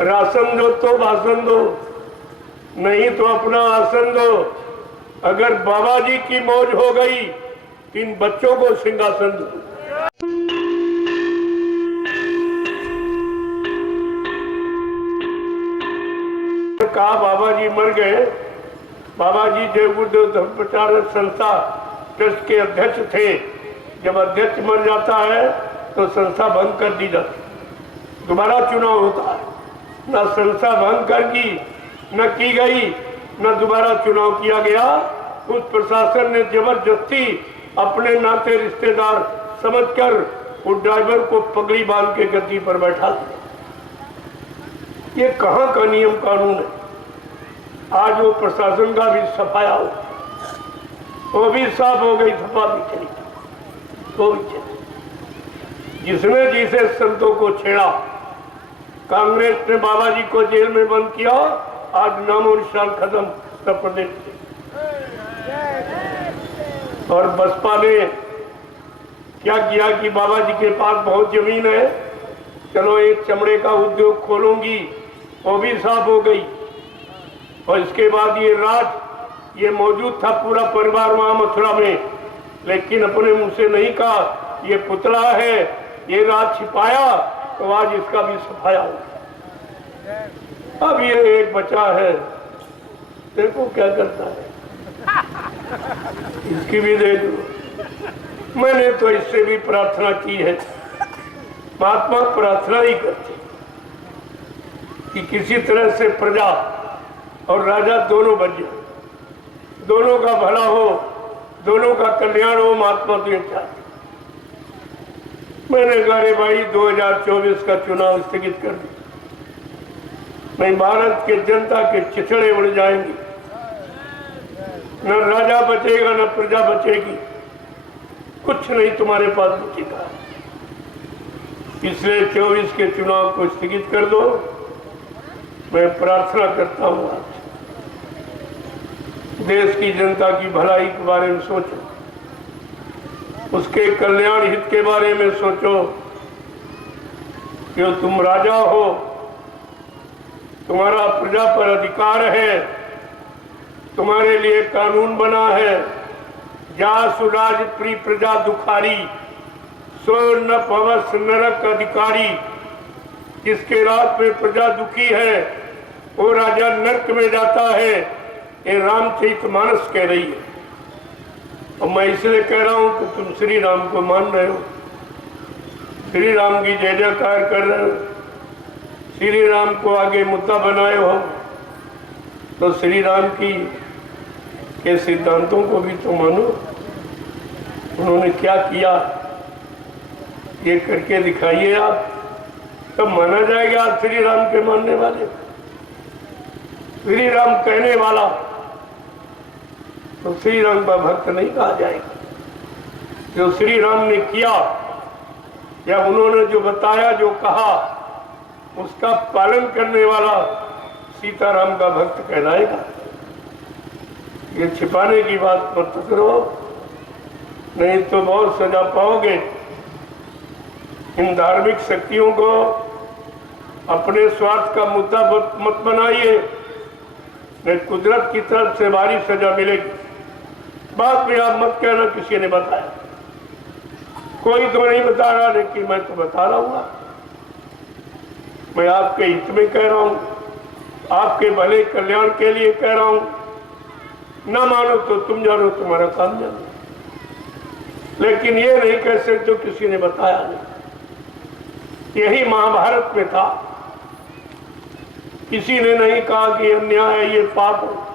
Ration दो तो भाषण दो, नहीं तो अपना आसन दो। अगर बाबा जी की मौज हो गई, इन बच्चों को सिंहासन दो। कहा बाबा जी मर गए। बाबा जी देवगुरुदेव धर्म प्रचारक संस्था ट्रस्ट के अध्यक्ष थे। जब अध्यक्ष मर जाता है तो संस्था भंग कर दी जाती, दोबारा चुनाव होता है। न संस्था भंग न की गई, न दोबारा चुनाव किया गया। उस प्रशासन ने जबरदस्ती अपने नाते रिश्तेदार समझकर उस ड्राइवर को पगड़ी बांध के गद्दी पर बैठा दिया। ये कहाँ का नियम कानून है? आज वो प्रशासन का भी सफाया हो, वो भी साफ हो गई, धपा भी चली, तो भी चली। जिसने जिसे संतों को छेड़ा, कांग्रेस ने बाबा जी को जेल में बंद किया, आज नामो निशान खत्म उत्तर प्रदेश से। और बसपा ने क्या किया कि बाबा जी के पास बहुत जमीन है, चलो एक चमड़े का उद्योग खोलूंगी, वो भी साफ हो गई। और इसके बाद ये मौजूद था पूरा परिवार वहां मथुरा में, लेकिन अपने मुंह से नहीं कहा ये पुतला है, ये राज छिपाया, तो आज इसका भी सफाया हो गया। अब ये एक बचा है, देखो क्या करता है, इसकी भी दे दो। मैंने तो इससे भी प्रार्थना की है, महात्मा प्रार्थना ही करते कि किसी तरह से प्रजा और राजा दोनों बच जाए, दोनों का भला हो, दोनों का कल्याण हो। महात्मा तो ये चाहते। मैंने कहा रे भाई 2024 का चुनाव स्थगित कर दिया, नहीं भारत के जनता के चिथड़े उड़ जाएंगे, न राजा बचेगा न प्रजा बचेगी, कुछ नहीं तुम्हारे पास बचेगा। इसलिए 24 के चुनाव को स्थगित कर दो। मैं प्रार्थना करता हूं आज देश की जनता की भलाई के बारे में सोचो, उसके कल्याण हित के बारे में सोचो कि तुम राजा हो, तुम्हारा प्रजा पर अधिकार है, तुम्हारे लिए कानून बना है। जा सुराज प्री प्रजा दुखारी, स्वर्ण पवस नरक अधिकारी। जिसके रात में प्रजा दुखी है वो राजा नरक में जाता है, ये रामचरितमानस कह रही है। और मैं इसलिए कह रहा हूं कि तुम श्री राम को मान रहे हो, श्री राम की जय जयकार कर रहे हो, श्री राम को आगे मुद्दा बनाए हो, तो श्री राम की के सिद्धांतों को भी तो मानो। उन्होंने क्या किया ये करके दिखाइए आप, तब माना जाएगा आप श्री राम के मानने वाले। श्री राम कहने वाला तो श्री राम का भक्त नहीं कहा जाएगा। जो श्री राम ने किया या उन्होंने जो बताया, जो कहा, उसका पालन करने वाला सीताराम का भक्त कहलाएगा। ये छिपाने की बात मत करो, नहीं तो बहुत सजा पाओगे। इन धार्मिक शक्तियों को अपने स्वार्थ का मुद्दा मत बनाइए, नहीं कुदरत की तरफ से भारी सजा मिलेगी। बात में आप मत कहना किसी ने बताया, कोई तो नहीं बता रहा, लेकिन मैं तो बता रहा हूँ। मैं आपके हित में कह रहा हूँ, आपके भले कल्याण के लिए कह रहा हूँ। ना मानो तो तुम जानो, तुम्हारा काम जानो, लेकिन ये नहीं कह सकते किसी ने बताया नहीं। यही महाभारत में था, किसी ने नहीं कहा कि अन्याय है, ये पाप है,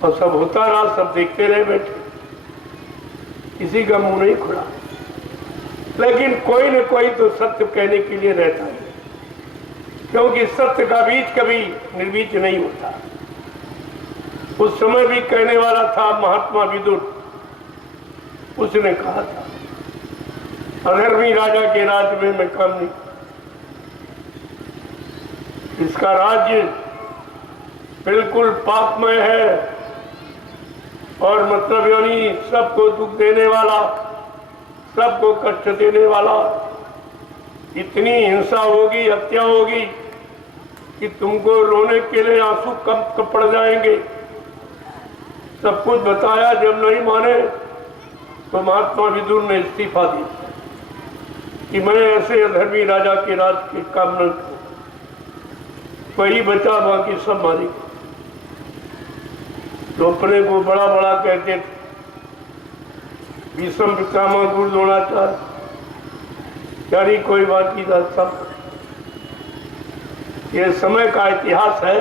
और सब होता रहा, सब देखते रहे बैठे, किसी का मुंह नहीं खुला। लेकिन कोई न कोई तो सत्य कहने के लिए रहता है, क्योंकि सत्य का बीज कभी निर्बीज नहीं होता। उस समय भी कहने वाला था महात्मा विदुर, उसने कहा था अधर्मी राजा के राज्य में मैं काम नहीं, इसका राज्य बिल्कुल पापमय है, और मतलब यानी सबको दुख देने वाला, सबको कष्ट देने वाला, इतनी हिंसा होगी, हत्या होगी कि तुमको रोने के लिए आंसू कब पड़ जाएंगे। सब कुछ बताया, जब नहीं माने तो महात्मा विदुर ने इस्तीफा दी कि मैं ऐसे अधर्मी राजा के राज के काम न करूं, वही बचा, बाकी सब मारी। तो अपने को बड़ा बड़ा कहते थे, भीष्म पितामह गुरु द्रोणाचार्य, यानी कोई बात की बात। सब ये समय का इतिहास है,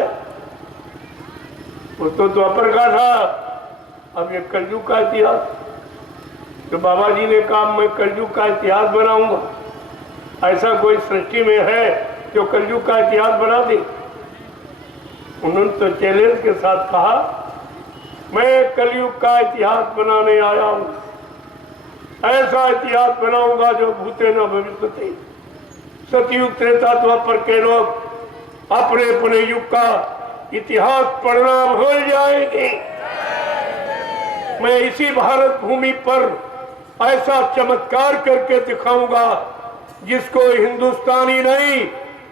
वो तो द्वापर का था, अब ये कलयुग का इतिहास। तो बाबा जी ने कहा मैं कलयुग का इतिहास बनाऊंगा, ऐसा कोई सृष्टि में है जो कलयुग का इतिहास बना दे। उन्होंने तो चैलेंज के साथ कहा मैं कलयुग का इतिहास बनाने आया हूं, ऐसा इतिहास बनाऊंगा जो भूते न भविष्यति। सतयुग त्रेता द्वापर के लोग अपने अपने युग का इतिहास पढ़ना भूल जाएंगे। मैं इसी भारत भूमि पर ऐसा चमत्कार करके दिखाऊंगा जिसको हिंदुस्तानी नहीं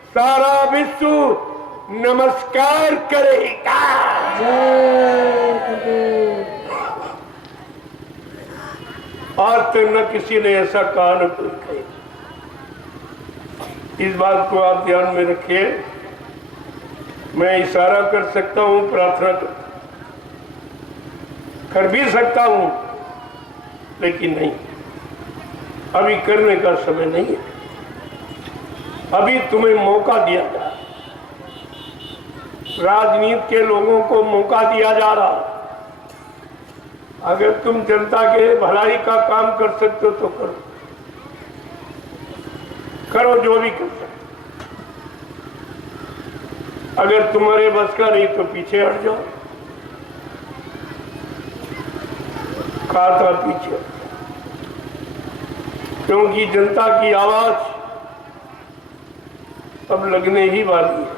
सारा विश्व नमस्कार करेगा। आज तक न किसी ने ऐसा कहा न कोई कहे। इस बात को आप ध्यान में रखिए। मैं इशारा कर सकता हूं, प्रार्थना कर भी सकता हूं, लेकिन नहीं, अभी करने का समय नहीं है। अभी तुम्हें मौका दिया जा रहा, राजनीति के लोगों को मौका दिया जा रहा। अगर तुम जनता के भलाई का काम कर सकते हो तो करो, करो जो भी कर सकते। अगर तुम्हारे बस का नहीं तो पीछे हट जाओ, खाता पीछे, क्योंकि जनता की आवाज अब लगने ही वाली है।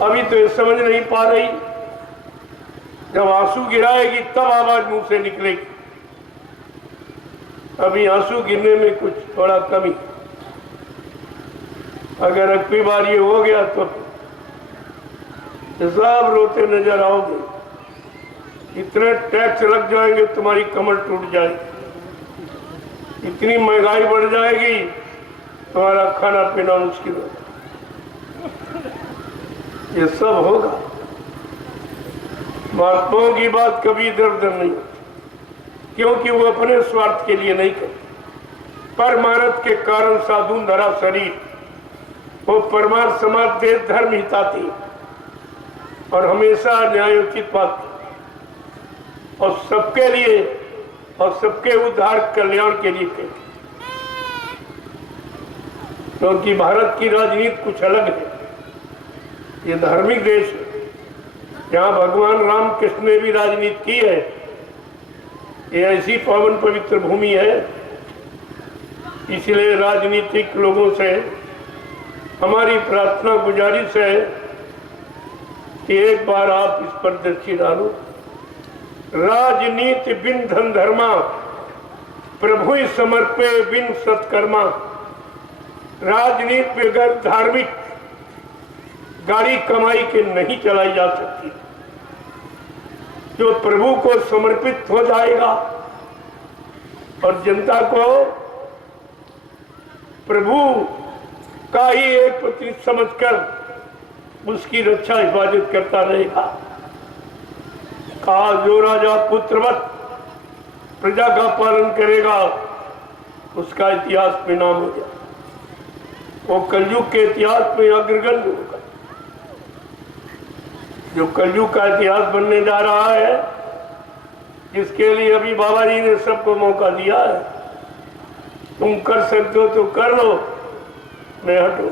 अभी तो ये समझ नहीं पा रही, जब आंसू गिराएगी तब आवाज मुंह से निकलेगी। अभी आंसू गिरने में कुछ थोड़ा कमी। अगर अगली बार ये हो गया तो सब रोते नजर आओगे, इतने टैक्स लग जाएंगे तुम्हारी कमर टूट जाएगी, इतनी महंगाई बढ़ जाएगी तुम्हारा खाना पीना मुश्किल होगा। ये सब होगा। महात्माओं की बात कभी इधर उधर नहीं होती, क्योंकि वो अपने स्वार्थ के लिए नहीं करते। परमार्थ के कारण साधु नरा शरीर, वो परमार्थ समाज देश धर्म हिताती और हमेशा न्यायोचित बात, और सबके लिए और सबके उद्धार कल्याण के लिए थे। क्योंकि भारत की राजनीति कुछ अलग है। ये धार्मिक देश है, यहाँ भगवान राम कृष्ण ने भी राजनीति की है। ये ऐसी पावन पवित्र भूमि है, इसलिए राजनीतिक लोगों से हमारी प्रार्थना गुजारिश है कि एक बार आप इस पर दृष्टि डालो। राजनीति बिन धन धर्मा, प्रभु ही समर्पे बिन सत्कर्मा। राजनीति बगैर धार्मिक गाड़ी कमाई के नहीं चलाई जा सकती। जो प्रभु को समर्पित हो जाएगा और जनता को प्रभु का ही एक प्रतिनिधि समझकर उसकी रक्षा हिफाजत करता रहेगा। कहा जो राजा पुत्रवत प्रजा का पालन करेगा उसका इतिहास में नाम हो जाए, वो कलयुग के इतिहास में अग्रगण्य होगा। जो कलयुग का इतिहास बनने जा रहा है, जिसके लिए अभी बाबा जी ने सबको मौका दिया है। तुम कर सकते हो तो कर लो, मैं हटो।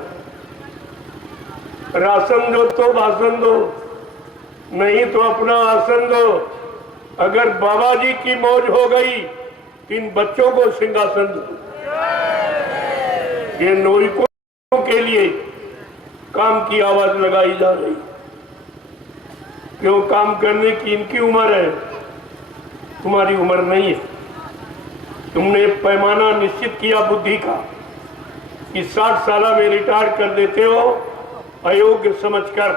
राशन दो तो भाषण दो, नहीं तो अपना आसन दो। अगर बाबा जी की मौज हो गई, इन बच्चों को सिंहासन दो। ये नागरिकों के लिए काम की आवाज लगाई जा रही, क्यों काम करने की इनकी उम्र है, तुम्हारी उम्र नहीं है। तुमने पैमाना निश्चित किया बुद्धि का, कि 60 साल में रिटायर कर देते हो अयोग्य समझकर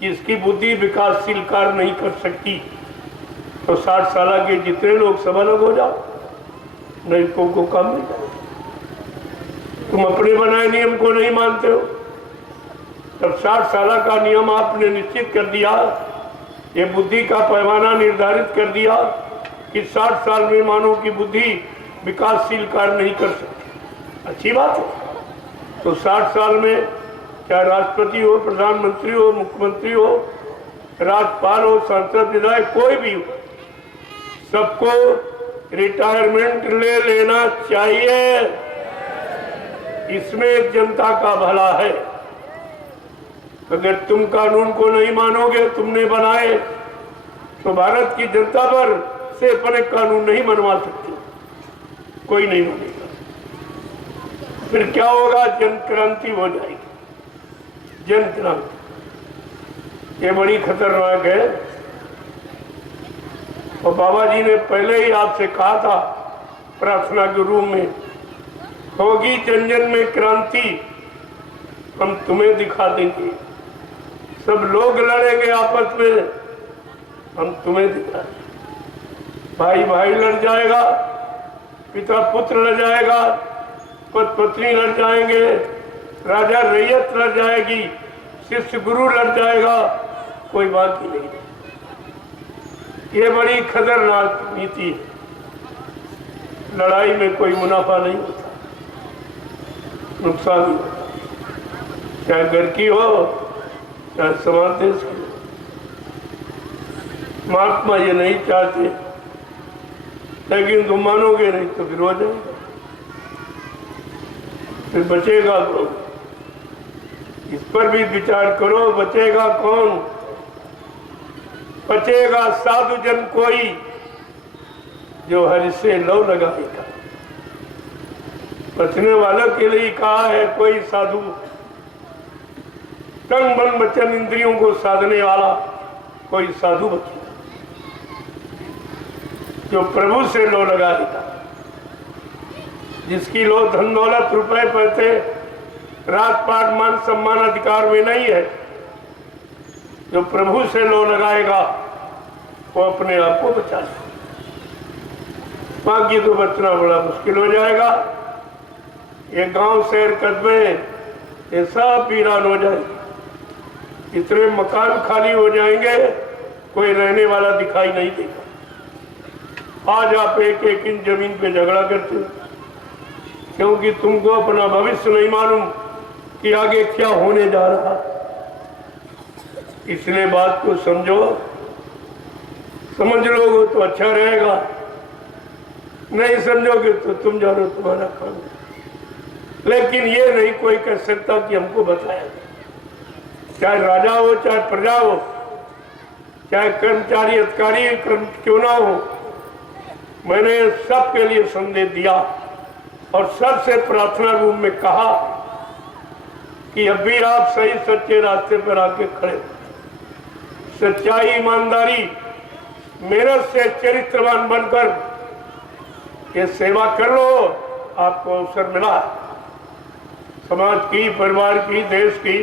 कि इसकी बुद्धि विकासशील कार्य नहीं कर सकती, तो 60 साल के जितने लोग सब अलग हो जाओ, नहीं को काम नहीं जाए। तुम अपने बनाए नियम को नहीं मानते हो, तब 60 साल का नियम आपने निश्चित कर दिया, ये बुद्धि का पैमाना निर्धारित कर दिया कि 60 साल में मानव की बुद्धि विकासशील कार्य नहीं कर सकती। अच्छी बात है। तो 60 साल में क्या राष्ट्रपति हो, प्रधानमंत्री हो, मुख्यमंत्री हो, राज्यपाल हो, सांसद, विधायक, कोई भी हो, सबको रिटायरमेंट ले लेना चाहिए। इसमें जनता का भला है। अगर तुम कानून को नहीं मानोगे, तुमने बनाए, तो भारत की जनता पर से अपने कानून नहीं बनवा सकते, कोई नहीं मानेगा। फिर क्या होगा? जन क्रांति हो जाएगी, जन क्रांति। ये बड़ी खतरनाक है। और बाबा जी ने पहले ही आपसे कहा था प्रार्थना के रूम में, होगी जन जन में क्रांति, हम तुम्हें दिखा देंगे। सब लोग लड़ेंगे आपस में, हम तुम्हें दिखा देंगे। भाई भाई लड़ जाएगा, पिता पुत्र लड़ जाएगा, पति पत्नी लड़ जाएंगे, राजा रैयत लड़ जाएगी, शिष्य गुरु लड़ जाएगा, कोई बात ही नहीं। ये बड़ी खतरनाक नीति है। लड़ाई में कोई मुनाफा नहीं होता, नुकसान ही होता, चाहे घर की हो चाहे समाज देश की। महात्मा ये नहीं चाहते, लेकिन तुम मानोगे नहीं तो फिर हो जाएगा, फिर बचेगा कौन? इस पर भी विचार करो, बचेगा कौन? बचेगा साधु जन कोई, जो हरि से लौ लगाएगा। बचने वालों के लिए कहा है कोई साधु, तन मन वचन इंद्रियों को साधने वाला कोई साधु बचेगा, जो प्रभु से लो लगाएगा। जिसकी लो धन दौलत रुपए पैसे राजपाट मान सम्मान अधिकार में नहीं है, जो प्रभु से लो लगाएगा वो अपने आप को बचा लेगा। बाकी तो बचना बड़ा मुश्किल हो जाएगा। ये गांव शहर कस्बे ये सब वीरान हो जाएगी, इतने मकान खाली हो जाएंगे, कोई रहने वाला दिखाई नहीं देगा। आज आप एक एक इंच जमीन पे झगड़ा करते हो, क्योंकि तुमको अपना भविष्य नहीं मालूम कि आगे क्या होने जा रहा। इसलिए बात को समझो, समझ लोगे तो अच्छा रहेगा, नहीं समझोगे तो तुम जानो तुम्हारा काम है। लेकिन ये नहीं कोई कह सकता कि हमको बताया, चाहे राजा हो चाहे प्रजा हो, चाहे कर्मचारी अधिकारी क्यों ना हो, मैंने सबके लिए संदेश दिया और सबसे प्रार्थना रूम में कहा कि अब भी आप सही सच्चे रास्ते पर आके खड़े, सच्चाई ईमानदारी मेहनत से चरित्रवान बनकर ये सेवा कर लो। आपको अवसर मिला, समाज की, परिवार की, देश की,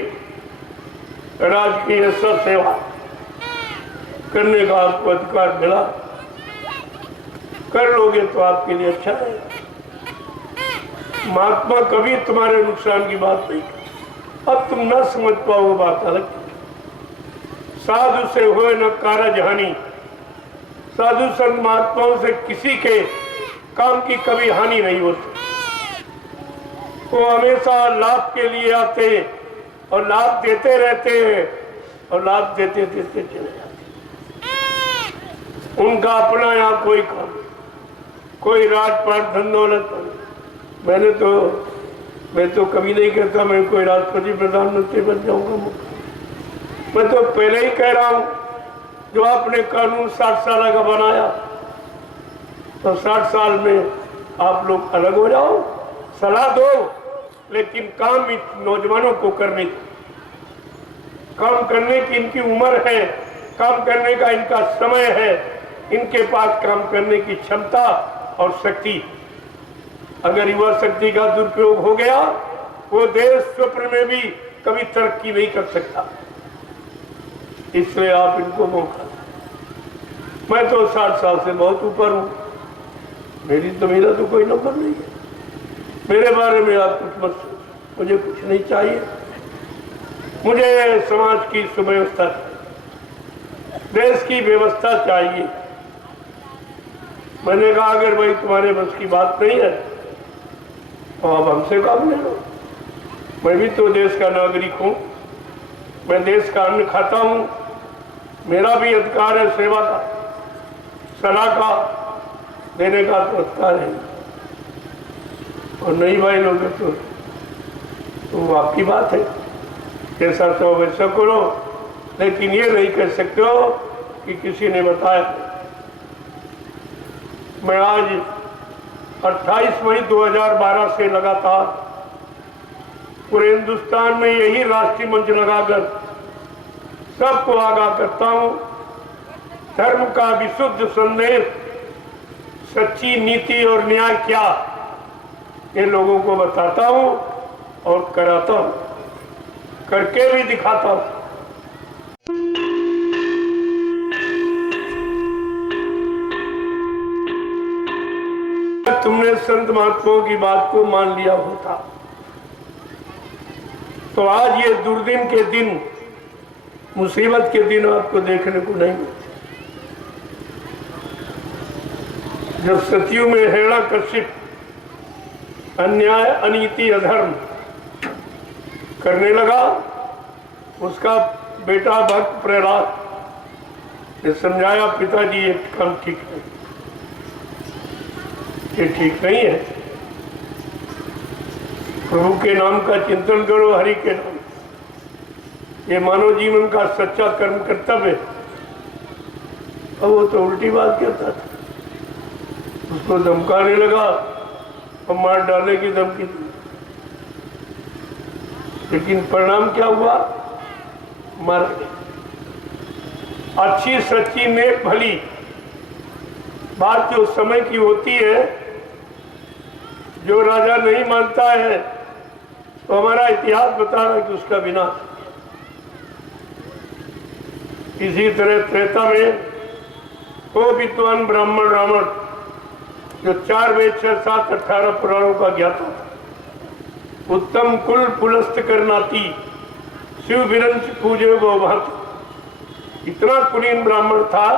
राज्य की सब सेवा करने का आपको अधिकार मिला। कर लोगे तो आपके लिए अच्छा है। महात्मा कभी तुम्हारे नुकसान की बात नहीं की। अब तुम न समझ पाओ बात अलग। साधु से हो न कारज हानि, साधु संत महात्माओं से किसी के काम की कभी हानि नहीं होती। वो हमेशा लाभ के लिए आते और लाभ देते रहते हैं और लाभ देते देते चले जाते। उनका अपना यहाँ कोई काम, कोई राजपाट धन दौलत। मैं तो कभी नहीं कहता मैं कोई राष्ट्रपति प्रधानमंत्री बन जाऊंगा। मैं तो पहले ही कह रहा हूं, जो आपने कानून 60 साल का बनाया, तो 60 साल में आप लोग अलग हो जाओ, सलाह दो, लेकिन काम नौजवानों को करने दो। काम करने की इनकी उम्र है, काम करने का इनका समय है, इनके पास काम करने की क्षमता और शक्ति। अगर युवा शक्ति का दुरुपयोग हो गया, वो देश स्वप्न में भी कभी तरक्की नहीं कर सकता। इसलिए आप इनको मौका दें। मैं तो 60 साल से बहुत ऊपर हूं, मेरा तो कोई नंबर नहीं है। मेरे बारे में आप कुछ मत सोचो, मुझे कुछ नहीं चाहिए। मुझे समाज की सुव्यवस्था, देश की व्यवस्था चाहिए। मैंने कहा अगर भाई तुम्हारे बस की बात नहीं है तो आप हमसे काम ले लो। मैं भी तो देश का नागरिक हूं, मैं देश का अन्न खाता हूं, मेरा भी अधिकार है सेवा का, सलाह का देने का तो अधिकार है। और नहीं भाई लोग तो आपकी बात है, जैसा तो वैसा करो, लेकिन ये नहीं कह सकते हो कि किसी ने बताया। मैं आज 28 मई 2012 से लगातार पूरे हिंदुस्तान में यही राष्ट्रीय मंच लगाकर सबको आगाह करता हूं। धर्म का विशुद्ध संदेश, सच्ची नीति और न्याय क्या, ये लोगों को बताता हूं और कराता हूं, करके भी दिखाता हूं। तुमने संत महात्माओं की बात को मान लिया होता तो आज ये दुर्दिन के दिन, मुसीबत के दिन आपको देखने को नहीं मिलते। जब सतयुग में हिरण्यकशिप अन्याय, अनीति, अधर्म करने लगा, उसका बेटा भक्त प्रहलाद ने समझाया, पिताजी ये काम ठीक नहीं, ये ठीक नहीं है। प्रभु के नाम का चिंतन करो, हरि के नाम, ये मानव जीवन का सच्चा कर्म कर्तव्य। अब वो तो उल्टी बात कहता था, उसको धमकाने लगा और मार डालने की धमकी दी। लेकिन परिणाम क्या हुआ? मर गया। अच्छी सच्ची नेक भली बात जो समय की होती है, जो राजा नहीं मानता है तो हमारा इतिहास बता रहा है कि उसका विनाश। इसी तरह त्रेता में वो विद्वान ब्राह्मण रावण जो 4 वेद 6 7 18 पुराणों का ज्ञाता था, उत्तम कुल पुलस्त करनाती, शिव विरंच पूजे गो महत, इतना कुलीन ब्राह्मण था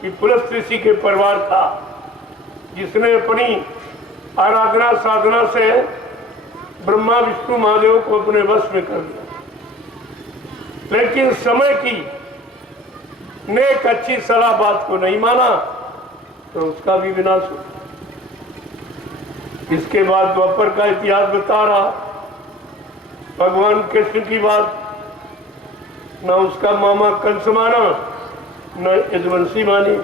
कि पुलस्त ऋषि के परिवार था, जिसने अपनी आराधना साधना से ब्रह्मा विष्णु महादेव को अपने वश में कर दिया। लेकिन समय की नेक अच्छी सलाह बात को नहीं माना तो उसका भी विनाश हो। इसके बाद द्वापर का इतिहास बता रहा, भगवान कृष्ण की बात न उसका मामा कंस माना न यदुवंशी मानी,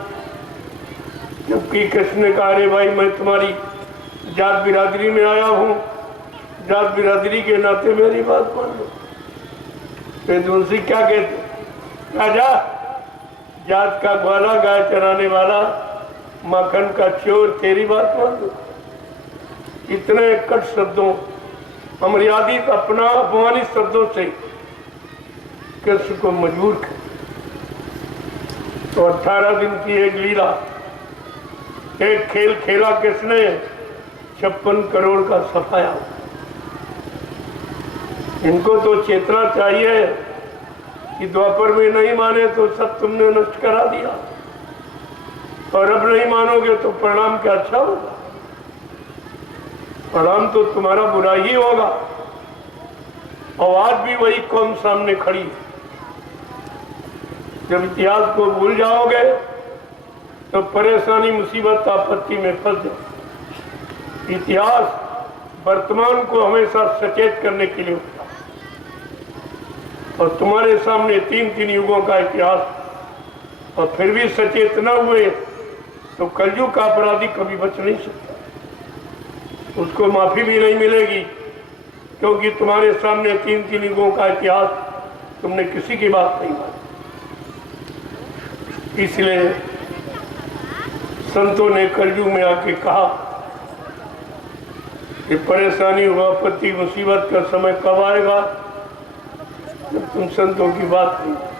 जबकि कृष्ण ने कहा, अरे भाई मैं तुम्हारी जात बिरादरी में आया हूं, जात बिरादरी के नाते मेरी बात मान लो। तो यदुवंशी क्या कहते, राजा जात का ग्वाला, गाय चराने वाला, माखन का चोर, तेरी बात मान लो। इतने कट शब्दों, अमर्यादित, अपना अपमानित शब्दों से कृष्ण को मजबूर कर। तो 18 दिन की एक लीला, एक खेल खेला किसने, 56 करोड़ का सफाया। इनको तो चेतना चाहिए कि द्वापर में नहीं माने तो सब तुमने नष्ट करा दिया, और अब नहीं मानोगे तो परिणाम क्या अच्छा होगा? परिणाम तो तुम्हारा बुरा ही होगा। और आज भी वही कौम सामने खड़ी है। जब इतिहास को भूल जाओगे तो परेशानी, मुसीबत, आपत्ति में फंस जाओ। इतिहास वर्तमान को हमेशा सचेत करने के लिए होता, और तुम्हारे सामने 3 युगों का इतिहास, और फिर भी सचेत न हुए तो कलयुग का अपराधी कभी बच नहीं सकता, उसको माफी भी नहीं मिलेगी, क्योंकि तुम्हारे सामने 3 युगों का इतिहास, तुमने किसी की बात नहीं मानी। इसलिए संतों ने कलयुग में आके कहा ये परेशानी आपत्ति मुसीबत का समय कब आएगा जब तुम संतों की बात नहीं